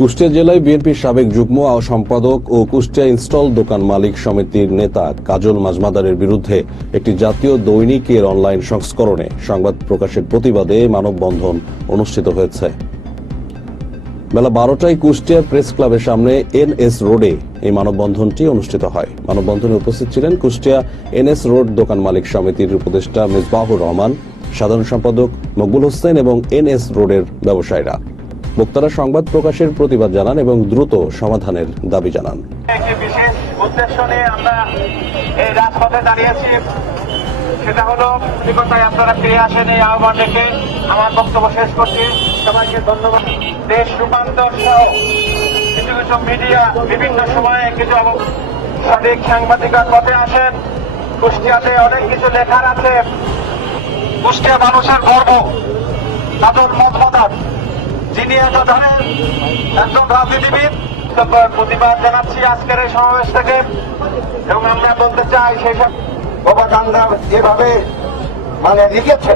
কুষ্টিয়া জেলায় বিএনপির সাবেক যুগ্ম সম্পাদক ও কুষ্টিয়া ইনস্টল দোকান মালিক সমিতির নেতা কাজল মাজমাদারের বিরুদ্ধে একটি জাতীয় দৈনিকের অনলাইন সংস্করণে সংবাদ প্রকাশের প্রতিবাদে মানববন্ধন অনুষ্ঠিত হয়েছে। বেলা বারোটায় কুষ্টিয়া প্রেস ক্লাবের সামনে এন এস রোডে এই মানববন্ধনটি অনুষ্ঠিত হয়। মানববন্ধনে উপস্থিত ছিলেন কুষ্টিয়া এন এস রোড দোকান মালিক সমিতির উপদেষ্টা মেজবাহুর রহমান, সাধারণ সম্পাদক মকবুল হোসেন এবং এন এস রোডের ব্যবসায়ীরা। বক্তারা সংবাদ প্রকাশের প্রতিবাদ জানান এবং দ্রুত সমাধানের দাবি জানান। কিছু কিছু মিডিয়া বিভিন্ন সময়ে কিছু পথে আসেন। কুষ্টিয়াতে অনেক কিছু লেখার আছে। কুষ্টিয়া মানুষের গর্ব। তাদের যিনি ধরেন একজন রাজনীতিবিদ প্রতিবাদ জানাচ্ছি আজকের এই সমাবেশ থেকে। এবং আমরা বলতে চাই সেই সব প্রপাগান্ডা যেভাবে মানে লিখেছে